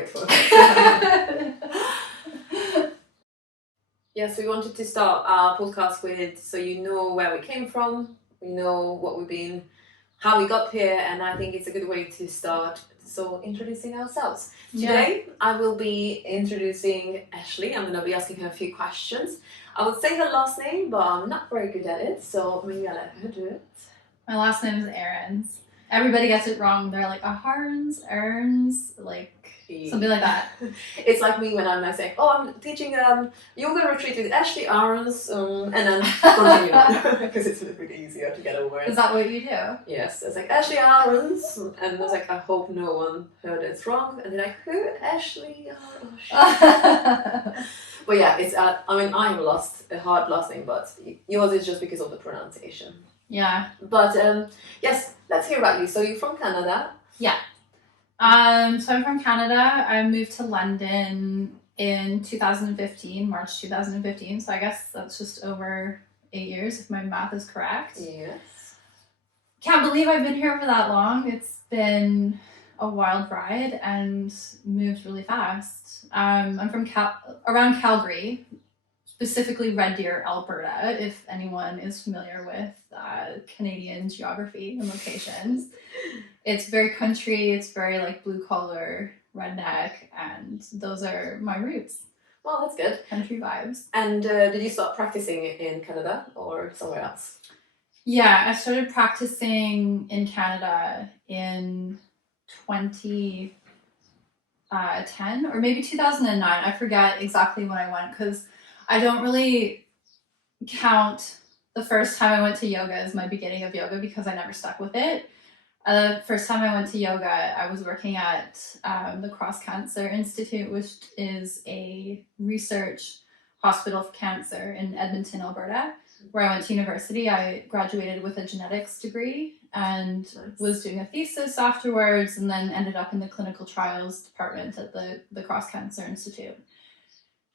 wait for it. Yes, we wanted to start our podcast with, so you know where we came from, we know what we've been, how we got here, and I think it's a good way to start. So introducing ourselves. Today, I will be introducing Ashley. I'm going to be asking her a few questions. I would say her last name, but I'm not very good at it, so maybe I'll let her do it. My last name is Aarons. Everybody gets it wrong. They're like, Aarons, like something like that. It's like me when I'm like saying, I'm teaching yoga retreat with Ashley Aarons, and then continue on, because it's a little bit easier to get over it. Is that what you do? Yes, it's like Ashley Aarons, and I was like, I hope no one heard it wrong, and they're like, who? Ashley Aarons? But yeah, it's I have a hard last name, but yours is just because of the pronunciation. Yeah. But yes, let's hear about you. So you're from Canada? Yeah. So I'm from Canada. I moved to London in 2015, March 2015. So I guess that's just over 8 years, if my math is correct. Yes. Can't believe I've been here for that long. It's been a wild ride and moved really fast. I'm from around Calgary, specifically Red Deer, Alberta, if anyone is familiar with Canadian geography and locations. It's very country, it's very like blue collar, redneck, and those are my roots. Well, that's good. Country vibes. And did you start practicing in Canada or somewhere else? Yeah, I started practicing in Canada in 2010 or maybe 2009. I forget exactly when I went because I don't really count the first time I went to yoga as my beginning of yoga because I never stuck with it. The first time I went to yoga, I was working at the Cross Cancer Institute, which is a research hospital for cancer in Edmonton, Alberta, where I went to university. I graduated with a genetics degree and was doing a thesis afterwards, and then ended up in the clinical trials department at the Cross Cancer Institute.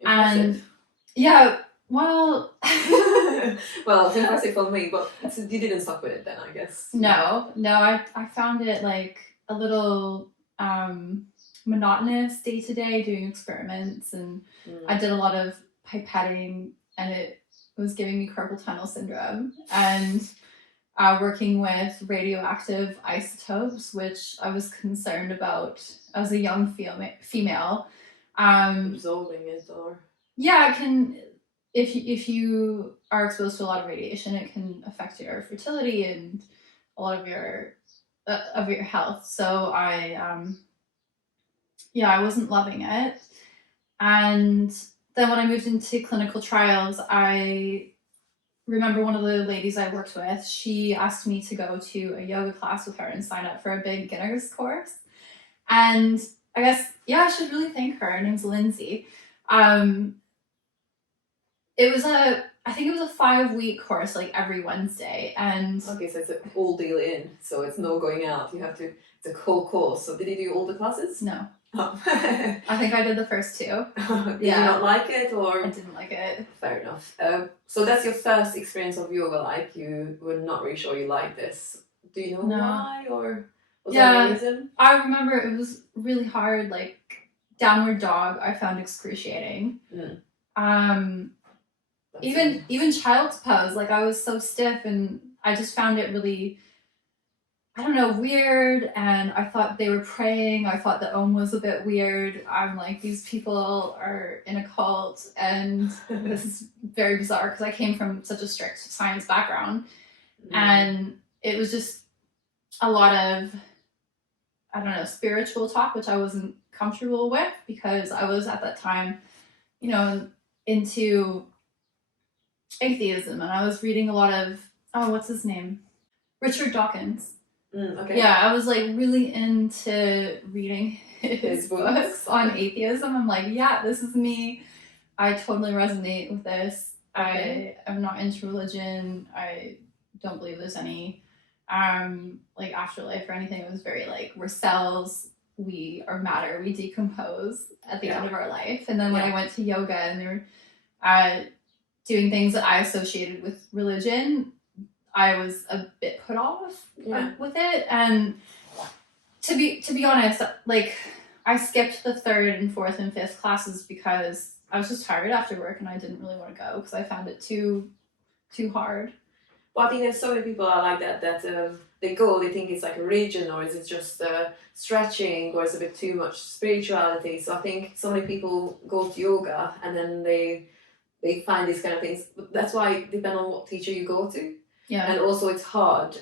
Impressive. And yeah, well... well, it's impressive for me, but you didn't stop with it then, I guess. No, I found it like a little monotonous day to day doing experiments, and I did a lot of pipetting, and it was giving me carpal tunnel syndrome, and working with radioactive isotopes, which I was concerned about as a young female. Absorbing it, or... Yeah, it can... If you are exposed to a lot of radiation, it can affect your fertility and a lot of your health. So I wasn't loving it. And then when I moved into clinical trials, I remember one of the ladies I worked with, she asked me to go to a yoga class with her and sign up for a beginner's course. And I guess, I should really thank her. Her name's Lindsay. I think it was a 5-week course, like every Wednesday. And okay, so it's a whole deal in, so it's no going out. You have to, it's a whole course. So did you do all the classes? No. Oh. I think I did the first 2. Did you not like it, or? I didn't like it. Fair enough. So that's your first experience of yoga, like you were not really sure you liked this. Do you know why, or was there a reason? I remember it was really hard, like downward dog I found excruciating. Even child's pose, like I was so stiff, and I just found it really, I don't know, weird. And I thought they were praying. I thought the Om was a bit weird. I'm like, these people are in a cult, and this is very bizarre because I came from such a strict science background, and it was just a lot of, I don't know, spiritual talk, which I wasn't comfortable with because I was at that time, into atheism, and I was reading a lot of what's his name, Richard Dawkins. Okay. Yeah, I was like really into reading his books on atheism. I'm like, yeah, this is me. I totally resonate with this. I am not into religion. I don't believe there's any like afterlife or anything. It was very like, we're cells, we are matter, we decompose at the end of our life. And then when I went to yoga and they were doing things that I associated with religion, I was a bit put off with it. And to be honest, like I skipped the 3rd and 4th and 5th classes because I was just tired after work and I didn't really want to go because I found it too hard. Well, I think there's so many people are like that they go, they think it's like a religion, or is it just stretching, or is it a bit too much spirituality. So I think so many people go to yoga and then they find these kind of things. That's why it depends on what teacher you go to. Yeah. And also it's hard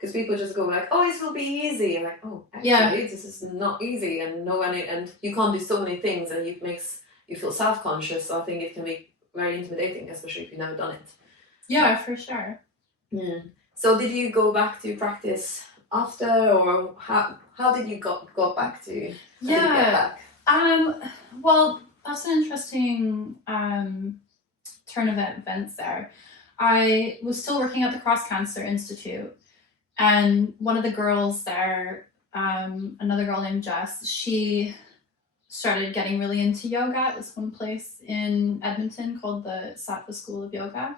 because people just go like, oh, it will be easy. I'm like, oh, actually, this is not easy, and and you can't do so many things, and it makes you feel self-conscious. So I think it can be very intimidating, especially if you've never done it. Yeah, for sure. So did you go back to practice after, or how did you go back to? Yeah. Well, that's an interesting turn of events there. I was still working at the Cross Cancer Institute, and one of the girls there, another girl named Jess, she started getting really into yoga at this one place in Edmonton called the Sattva School of Yoga.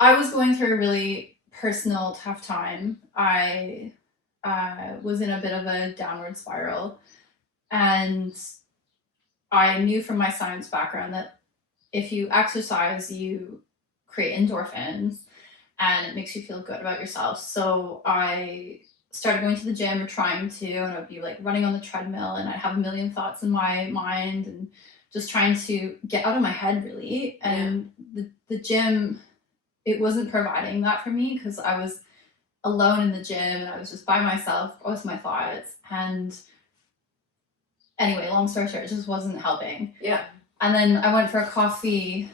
I was going through a really personal tough time. I was in a bit of a downward spiral, and I knew from my science background that if you exercise, you create endorphins and it makes you feel good about yourself. So I started going to the gym, or trying to, and I'd be like running on the treadmill, and I'd have a million thoughts in my mind and just trying to get out of my head, really. And the gym, it wasn't providing that for me because I was alone in the gym and I was just by myself with my thoughts. And anyway, long story short, it just wasn't helping. Yeah. And then I went for a coffee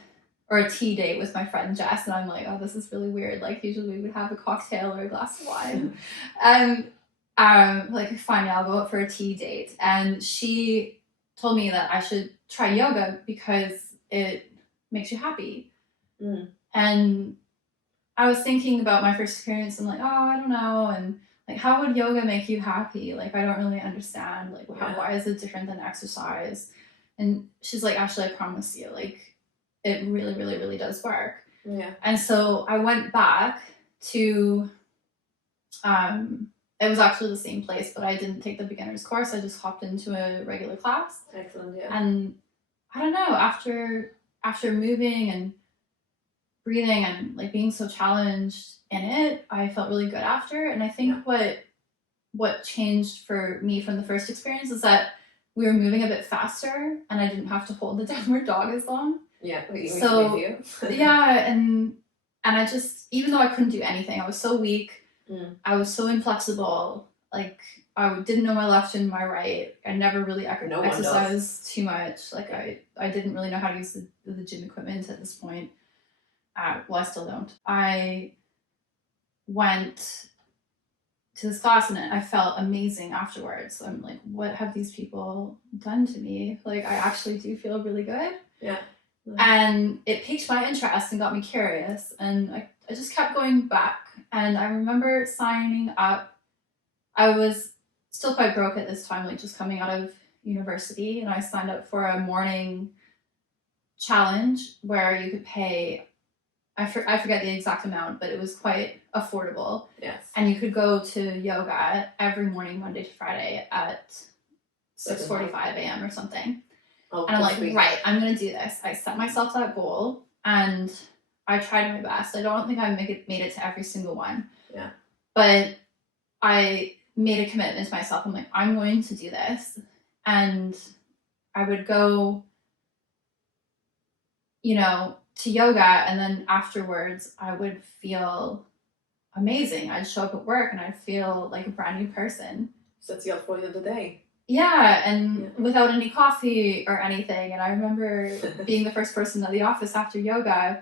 or a tea date with my friend Jess, and I'm like, oh, this is really weird. Like, usually we would have a cocktail or a glass of wine. And like, fine, I'll go out for a tea date. And she told me that I should try yoga because it makes you happy. And I was thinking about my first experience, and like, oh, I don't know. And like, how would yoga make you happy? Like, I don't really understand. Like, why is it different than exercise? And she's like, actually, I promise you, like, it really, really, really does work. Yeah. And so I went back to, it was actually the same place, but I didn't take the beginner's course. I just hopped into a regular class. Excellent, yeah. And I don't know, after moving and breathing and like being so challenged in it, I felt really good after. And I think what changed for me from the first experience is that we were moving a bit faster and I didn't have to hold the downward dog as long. Yeah. So yeah, and I just, even though I couldn't do anything, I was so weak. I was so inflexible. Like, I didn't know my left and my right. I never really exercised too much. Like, I didn't really know how to use the gym equipment at this point. Well, I still don't. I went to this class and I felt amazing afterwards. I'm like, what have these people done to me? Like, I actually do feel really good. Yeah. And it piqued my interest and got me curious. And I just kept going back. And I remember signing up. I was still quite broke at this time, like just coming out of university. And I signed up for a morning challenge where you could pay, I forget the exact amount, but it was quite affordable. Yes. And you could go to yoga every morning, Monday to Friday at 6:45 a.m. or something. And I'm like, right, I'm going to do this. I set myself that goal and I tried my best. I don't think I made it to every single one. Yeah. But I made a commitment to myself. I'm like, I'm going to do this. And I would go, to yoga, and then afterwards I would feel amazing. I'd show up at work and I'd feel like a brand new person. Sets you up for the day. Yeah, and without any coffee or anything. And I remember being the first person at the office after yoga,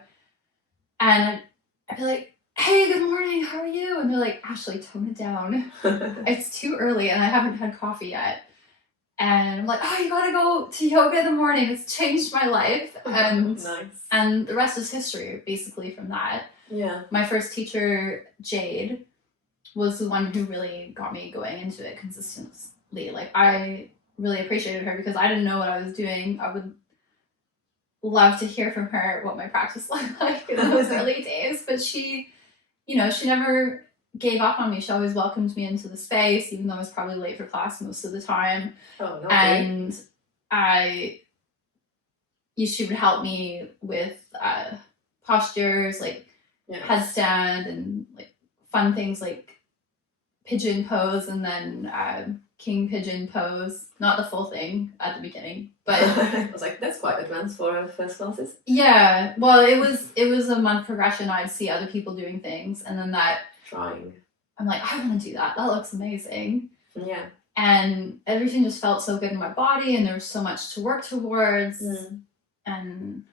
and I'd be like, hey, good morning, how are you? And they're like, Ashley, tone it down. It's too early and I haven't had coffee yet. And I'm like, oh, you gotta go to yoga in the morning. It's changed my life. And nice. And the rest is history, basically, from that. Yeah. My first teacher, Jade, was the one who really got me going into it consistently. Like, I really appreciated her because I didn't know what I was doing. I would love to hear from her what my practice looked like in those early days. But she never gave up on me. She always welcomed me into the space, even though I was probably late for class most of the time. Oh, no. And she would help me with postures, like headstand, and like fun things like pigeon pose, and then king pigeon pose. Not the full thing at the beginning, but I was like, that's quite advanced for first classes. Yeah, well, it was a month progression. I'd see other people doing things, and then I'm like, I want to do that. That looks amazing. Yeah. And everything just felt so good in my body, and there was so much to work towards. And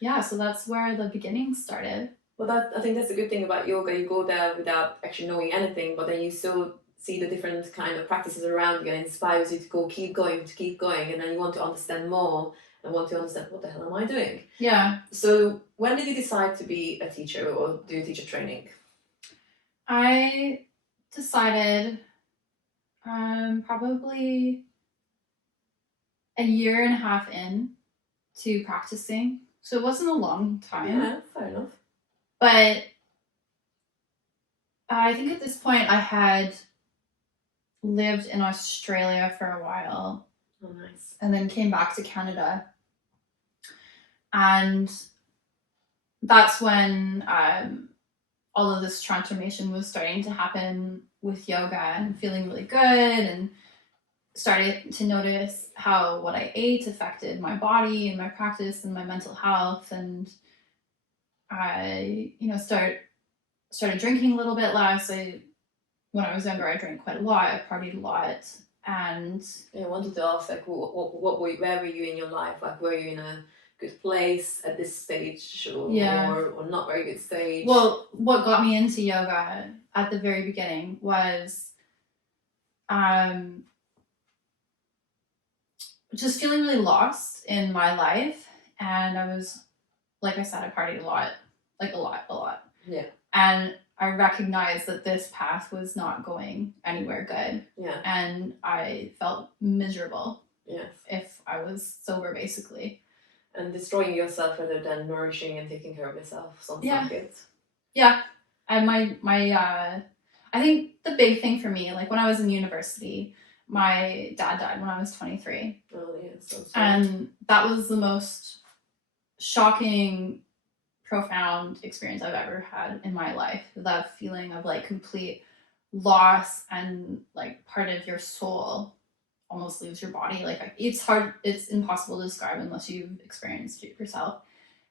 yeah, so that's where the beginning started. Well, I think that's a good thing about yoga. You go there without actually knowing anything, but then you still see the different kind of practices around you, and it inspires you to keep going, and then you want to understand more and want to understand, what the hell am I doing? Yeah. So when did you decide to be a teacher or do teacher training? I decided probably a year and a half in to practicing. So it wasn't a long time. Yeah, fair enough. But I think at this point I had lived in Australia for a while. Oh, nice. And then came back to Canada. And that's when all of this transformation was starting to happen with yoga, and feeling really good, and started to notice how what I ate affected my body and my practice and my mental health. And I, started drinking a little bit less. When I was younger, I drank quite a lot. I partied a lot. And I wanted to ask, like, where were you in your life? Like, were you in a good place at this stage, or not very good stage? Well, what got me into yoga at the very beginning was just feeling really lost in my life. And I was, like I said, I partied a lot. Yeah. And I recognized that this path was not going anywhere good. Yeah. And I felt miserable. Yes. If I was sober, basically. And destroying yourself rather than nourishing and taking care of yourself sounds like it. Yeah. And my I think the big thing for me, like when I was in university, my dad died when I was 23. Oh, yeah. So sorry. And that was the most shocking, profound experience I've ever had in my life. That feeling of like complete loss, and like part of your soul almost leaves your body. Like it's impossible to describe unless you've experienced it yourself.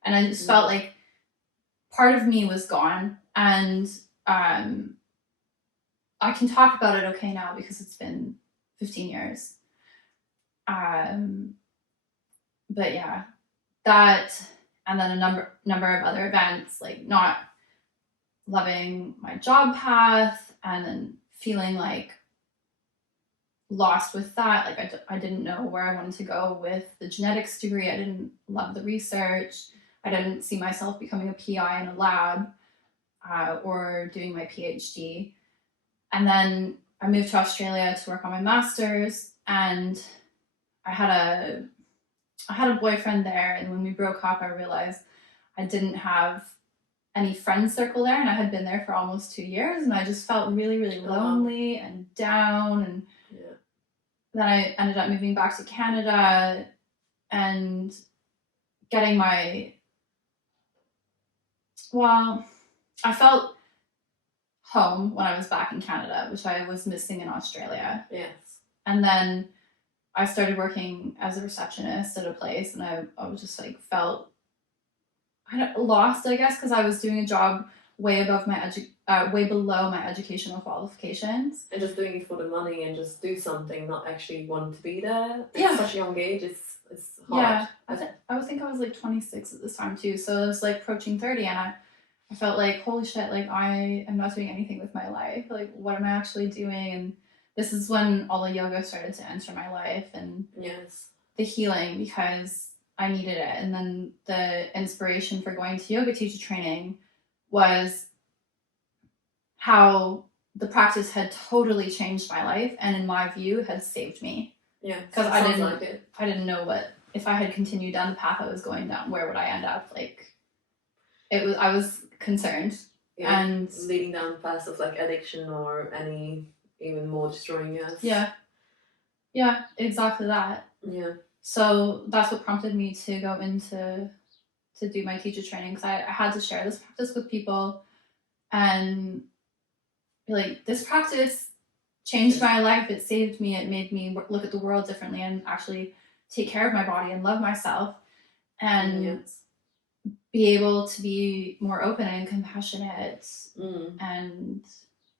And I just felt like part of me was gone. And I can talk about it okay now because it's been 15 years. But yeah, that, and then a number of other events, like not loving my job path, and then feeling like lost with that. Like I didn't know where I wanted to go with the genetics degree. I didn't love the research. I didn't see myself becoming a PI in a lab or doing my PhD. And then I moved to Australia to work on my master's, and I had a boyfriend there. And when we broke up, I realized I didn't have any friend circle there, and I had been there for almost 2 years, and I just felt really, really lonely and down. And then I ended up moving back to Canada and getting I felt home when I was back in Canada, which I was missing in Australia. Yes. And then I started working as a receptionist at a place, and I was just like felt lost, I guess, because I was doing a job way below my educational qualifications. And just doing it for the money and just do something, not actually want to be there. At such a young age, it's hard. Yeah, I think I was like 26 at this time too, so it was like approaching 30, and I felt like, holy shit, like I am not doing anything with my life. Like, what am I actually doing? And this is when all the yoga started to enter my life, and the healing, because I needed it. And then the inspiration for going to yoga teacher training was how the practice had totally changed my life, and in my view had saved me. Yeah, because I didn't know what, if I had continued down the path I was going down, where would I end up? Like, I was concerned. And leading down paths of like addiction or any even more destroying us. Yeah, exactly that. Yeah. So that's what prompted me to go into to do my teacher training, because I had to share this practice with people and be like, this practice changed my life. It saved me. It made me look at the world differently and actually take care of my body and love myself and be able to be more open and compassionate. And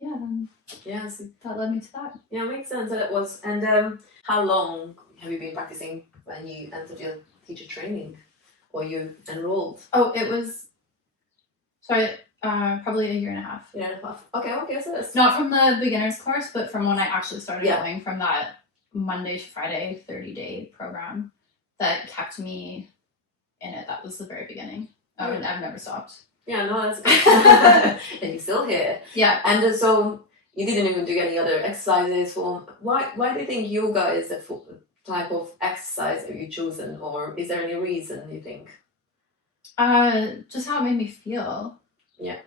that led me to that. Yeah, makes sense. That it was. And how long have you been practicing when you entered your teacher training or you enrolled? Oh, it was probably a year and a half. Okay, so it's not from the beginner's course, but from when I actually started going, from that Monday to Friday 30-day program that kept me in it. That was the very beginning. And I've never stopped. Yeah, no, that's good. And you're still here. Yeah. And so you didn't even do any other exercises for... Why do you think yoga is the type of exercise that you've chosen? Or is there any reason, you think? Just how it made me feel. Yeah.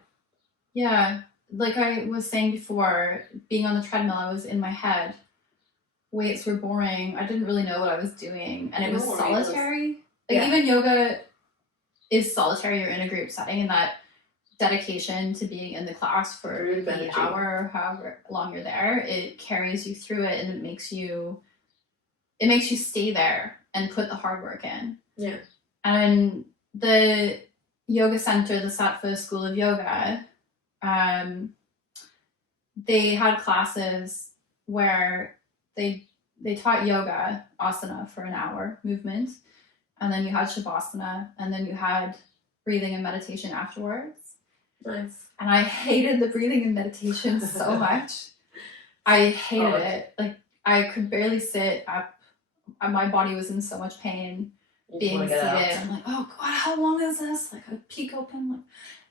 Yeah. Like I was saying before, being on the treadmill, I was in my head. Weights were boring. I didn't really know what I was doing. And it was solitary. Even yoga is solitary. You're in a group setting, and that dedication to being in the class for the hour or however long you're there, it carries you through it, and it makes you stay there and put the hard work in. Yeah. And the yoga center, the Sattva School of Yoga, they had classes where they taught yoga asana for an hour movement, and then you had shavasana, and then you had breathing and meditation afterwards. Nice. And I hated the breathing and meditation so much. I hated it. Like I could barely sit up. My body was in so much pain being seated. I'm like, oh God, how long is this? Like I peek open, like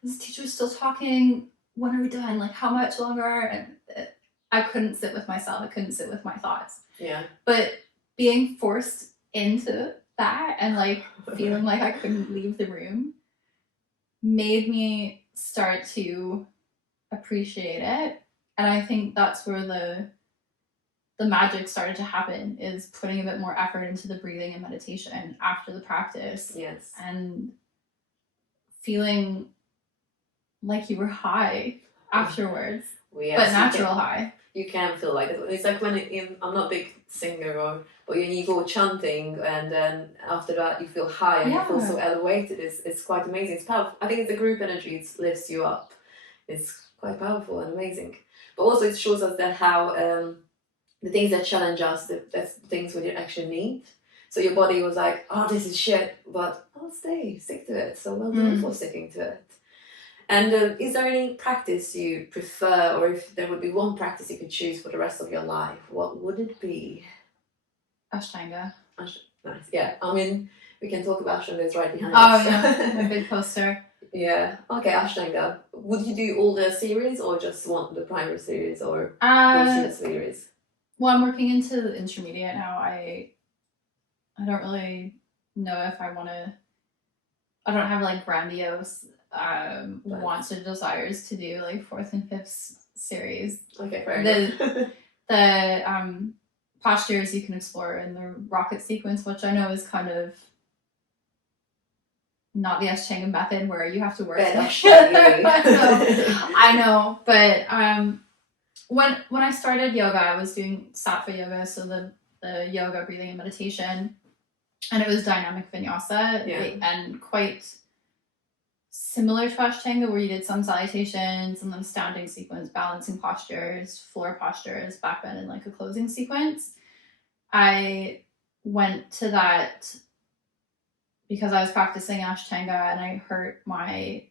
this teacher's still talking. When are we done? Like how much longer? And I couldn't sit with myself. I couldn't sit with my thoughts. Yeah. But being forced into that and like feeling like I couldn't leave the room made me start to appreciate it. And I think that's where the magic started to happen, is putting a bit more effort into the breathing and meditation after the practice. Yes. And feeling like you were high afterwards, but natural high. You can feel like it. It's like when I'm not a big singer, but when you go chanting and then after that you feel high and you feel so elevated. It's quite amazing. It's powerful. I think it's the group energy. It lifts you up. It's quite powerful and amazing. But also it shows us that how the things that challenge us, that's the things we didn't actually need. So your body was like, oh, this is shit, but I'll stick to it. So well done for sticking to it. And is there any practice you prefer, or if there would be one practice you could choose for the rest of your life, what would it be? Ashtanga. Nice. Yeah. I mean, we can talk about Ashtanga. It's right behind us. Oh yeah, a big poster. Yeah. Okay, Ashtanga. Would you do all the series, or just want the primary series, or the series? Well, I'm working into the intermediate now. I don't really know if I want to. I don't have like grandiose wants or desires to do like 4th and 5th series. Okay, fair enough. The postures you can explore in the rocket sequence, which I know is kind of not the Ashtanga method where you have to work. I know, but when I started yoga, I was doing Sattva yoga, so the yoga, breathing, and meditation, and it was dynamic vinyasa, and quite similar to Ashtanga, where you did some salutations and then standing sequence, balancing postures, floor postures, back bend, and like a closing sequence. I went to that because I was practicing Ashtanga and I hurt my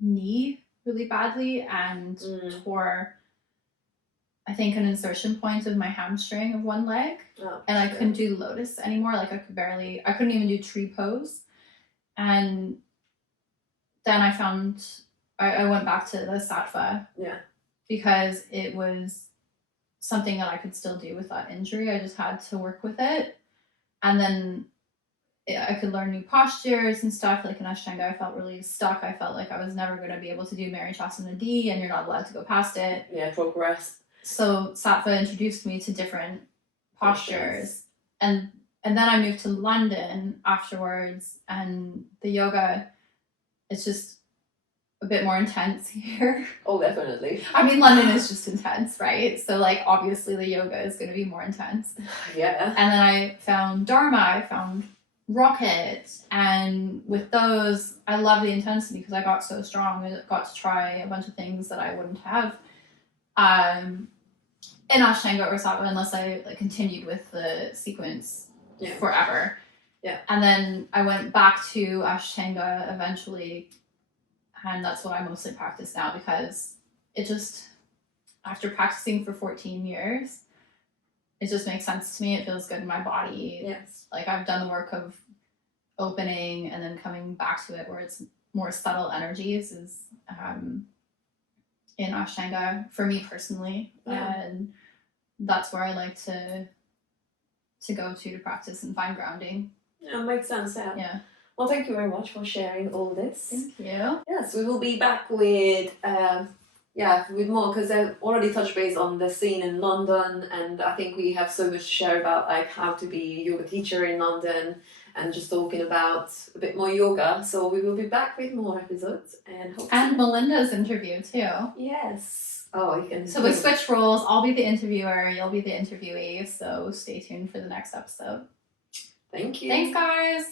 knee really badly and tore, I think, an insertion point of my hamstring of one leg. And I couldn't do lotus anymore. Like I couldn't even do tree pose. And then I went back to the Sattva. Yeah. Because it was something that I could still do with that injury. I just had to work with it. And then I could learn new postures and stuff. Like in Ashtanga, I felt really stuck. I felt like I was never going to be able to do Marichyasana D, and you're not allowed to go past it. Yeah, progress. So Sattva introduced me to different postures, and then I moved to London afterwards, and the yoga, it's just a bit more intense here. Oh, definitely. I mean, London is just intense, right? So like obviously the yoga is going to be more intense. Yeah. And then I found Dharma, I found Rocket, and with those I love the intensity because I got so strong. I got to try a bunch of things that I wouldn't have in Ashtanga or Sattva unless I like continued with the sequence forever. Yeah. And then I went back to Ashtanga eventually, and that's what I mostly practice now because it just, after practicing for 14 years, it just makes sense to me. It feels good in my body. Yes. Like I've done the work of opening and then coming back to it where it's more subtle energies is in Ashtanga for me personally. Yeah. And that's where I like to go to practice and find grounding. Yeah, makes sense. Yeah. Well, thank you very much for sharing all this. Thank you. Yes, we will be back with with more, because I already touched base on the scene in London, and I think we have so much to share about like how to be a yoga teacher in London and just talking about a bit more yoga. So we will be back with more episodes and Melinda's interview too. Yes. Oh, you can. So we switch roles. I'll be the interviewer. You'll be the interviewee. So stay tuned for the next episode. Thank you. Thanks, guys.